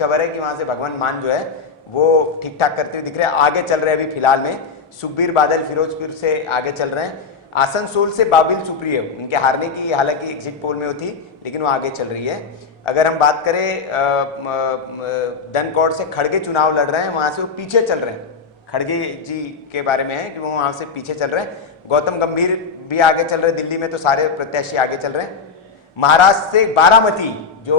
खबर है कि वहां से भगवंत मान जो है वो ठीक ठाक करते हुए दिख रहे हैं, आगे चल रहे हैं अभी फिलहाल में। सुखबीर बादल फिरोजपुर से आगे चल रहे हैं। आसनसोल से बाबिल सुप्रिय, उनके हारने की हालांकि एग्जिट पोल में होती, लेकिन वो आगे चल रही है। अगर हम बात करें धनकौड़ से खड़गे चुनाव लड़ रहे हैं, वहां से वो पीछे चल रहे हैं। खड़गे जी के बारे में है कि वो वहां से पीछे चल रहे हैं। गौतम गंभीर भी आगे चल रहे हैं, दिल्ली में तो सारे प्रत्याशी आगे चल रहे हैं। महाराष्ट्र से बारामती जो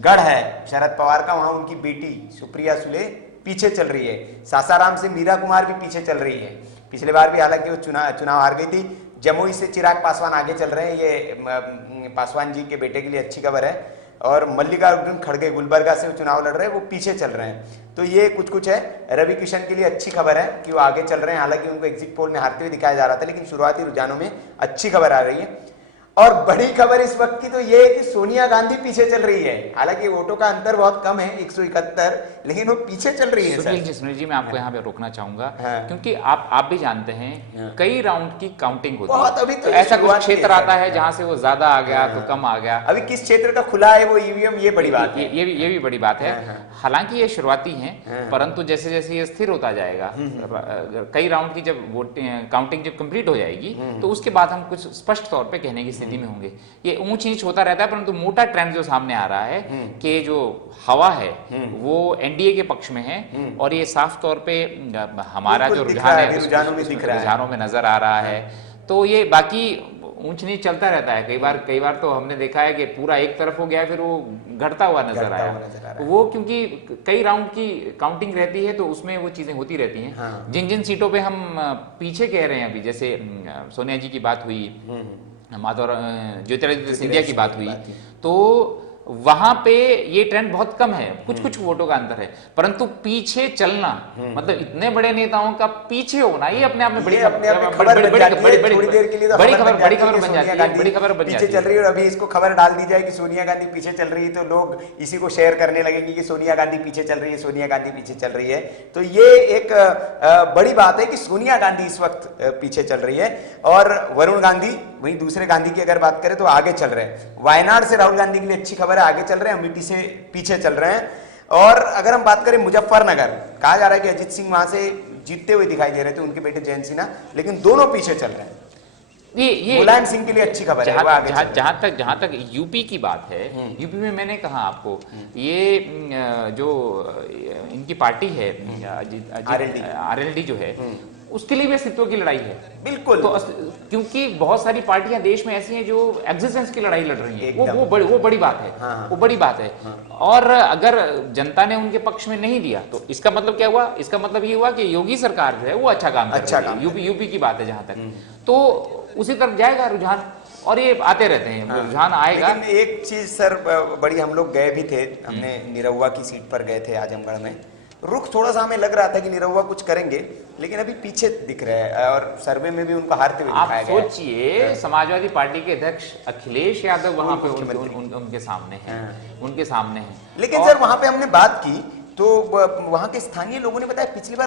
गढ़ है शरद पवार का, वहां उनकी बेटी सुप्रिया सुले पीछे चल रही है। सासाराम से मीरा कुमार भी पीछे चल रही है, पिछले बार भी हालांकि वो चुनाव हार गई थी। जमुई से चिराग पासवान आगे चल रहे हैं, ये पासवान जी के बेटे के लिए अच्छी खबर है। और मल्लिकार्जुन खड़गे गुलबर्गा से वो चुनाव लड़ रहे हैं, वो पीछे चल रहे हैं। तो ये कुछ है। रवि किशन के लिए अच्छी खबर है कि वो आगे चल रहे हैं, हालांकि उनको एग्जिट पोल में हारते हुए दिखाया जा रहा था, लेकिन शुरुआती रुझानों में अच्छी खबर आ रही है। और बड़ी खबर इस वक्त की तो ये है कि सोनिया गांधी पीछे चल रही है। हालांकि वोटों का अंतर बहुत कम है, 171, लेकिन वो पीछे चल रही है। सुनील जी मैं आपको यहाँ पे रोकना चाहूंगा, क्योंकि आप भी जानते हैं कई राउंड की काउंटिंग होती है। अभी तो ऐसा कुछ क्षेत्र आता है जहां से वो ज्यादा आ गया तो कम आ गया। अभी किस क्षेत्र का खुला है वो ईवीएम, ये बड़ी बात है। ये भी बड़ी बात है। हालांकि ये शुरुआती है, परंतु जैसे जैसे ये स्थिर होता जाएगा, कई राउंड की जब काउंटिंग जब कंप्लीट हो जाएगी तो उसके बाद हम कुछ स्पष्ट तौर पे कहने की स्थिति में होंगे। ये ऊंच नीच होता रहता है, परंतु मोटा ट्रेंड जो सामने आ रहा है कि जो हवा है वो एनडीए के पक्ष में है। और ये साफ तौर पे हमारा जो रुझान है रुझानों में नजर आ रहा है। तो ये बाकी ऊंच नीच चलता रहता है। कई बार तो हमने देखा है कि पूरा एक तरफ हो गया, फिर वो घटता हुआ नजर आया। वो क्योंकि कई राउंड की काउंटिंग रहती है तो उसमें वो चीजें होती रहती हैं। जिन जिन सीटों पे हम पीछे कह रहे हैं, अभी जैसे सोनिया जी की बात हुई, माधव ज्योतिरादित्य सिंधिया की बात हुई, तो वहां पे ये ट्रेंड बहुत कम है, कुछ वोटों का अंतर है। परंतु पीछे चलना मतलब इतने बड़े नेताओं का पीछे होना, ये अपने आप में बड़ी खबर बन जाती है। पीछे चल रही है। और अभी इसको खबर डाल दी जाए कि सोनिया गांधी पीछे चल रही है तो लोग इसी को शेयर करने लगेंगे कि सोनिया गांधी पीछे चल रही है, सोनिया गांधी पीछे चल रही है। तो ये एक बड़ी बात है कि सोनिया गांधी इस वक्त पीछे चल रही है। और वरुण गांधी, वहीं दूसरे गांधी की अगर बात करें तो आगे चल रहे हैं। वायनाड से राहुल गांधी के लिए अच्छी खबर है, आगे चल रहे हैं। अमेठी से पीछे चल रहे हैं। और अगर हम बात करें मुजफ्फरनगर, कहा जा रहा है कि अजीत सिंह वहां से जीतते हुए दिखाई दे रहे थे, उनके बेटे जयंत सिन्हा, लेकिन दोनों पीछे चल रहे हैं। ये मुलायम सिंह के लिए अच्छी खबर है। जहां तक यूपी की बात है, यूपी में मैंने कहा आपको, ये जो इनकी पार्टी है आरएलडी जो है, उसके लिए भी अस्तित्व की लड़ाई है। बिल्कुल। तो क्योंकि बहुत सारी पार्टियां देश में ऐसी हैं जो एग्जिस्टेंस की लड़ाई लड़ रही हैं, वो बड़ी बात है। वो बड़ी बात है। और अगर जनता ने उनके पक्ष में नहीं दिया तो इसका मतलब क्या हुआ? इसका मतलब ये हुआ कि योगी सरकार जो है वो अच्छा काम कर रही है। यूपी की बात है जहां तक, तो उसी तरफ जाएगा रुझान। और ये आते रहते हैं, रुझान आएगा। लेकिन एक चीज सर बड़ी, हम लोग गए भी थे, हमने निरहुआ की सीट पर गए थे आजमगढ़ में। रुख थोड़ा सा हमें लग रहा था कि निरहुआ कुछ करेंगे, लेकिन अभी पीछे दिख रहे हैं और सर्वे में भी उनको हारते हुए दिखाया गया। आप सोचिए, समाजवादी पार्टी के अध्यक्ष अखिलेश यादव वहां पे उनके सामने हैं। लेकिन सर वहां पे हमने बात की तो वहां के स्थानीय लोगों ने बताया पिछली बार